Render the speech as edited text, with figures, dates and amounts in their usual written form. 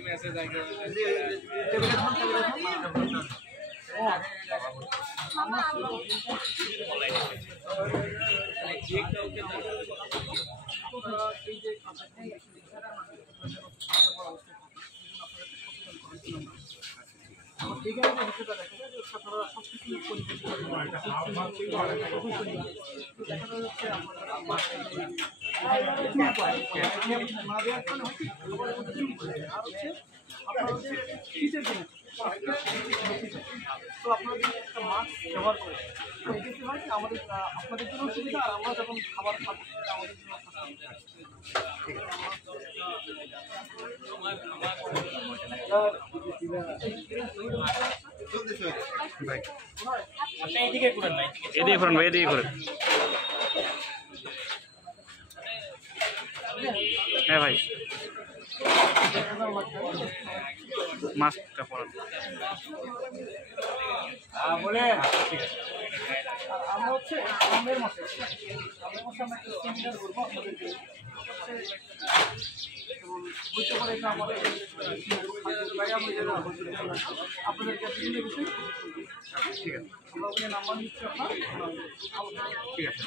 Message आ गया তো আপনাদের একটা মাস্ক ব্যবহার করে তো এটি কি হয় কি আমাদের আপনাদের জন্য সুবিধা আর আমরা যখন খাবার খাবো আমাদের জন্য এদিকে করেন ভাই, এদিকে করেন। হ্যাঁ ভাই, মাস্কটা পরান। বলে আমরা হচ্ছে আমের মাসে আমরা একটা সেমিনার করবো আপনাদেরকে বুঝতে পারে এটা আমাদের আপনাদেরকে বিভিন্ন বিষয়ে ঠিক আছে আমরা ওখানে নাম্বার নিচ্ছি আপনার ঠিক আছে।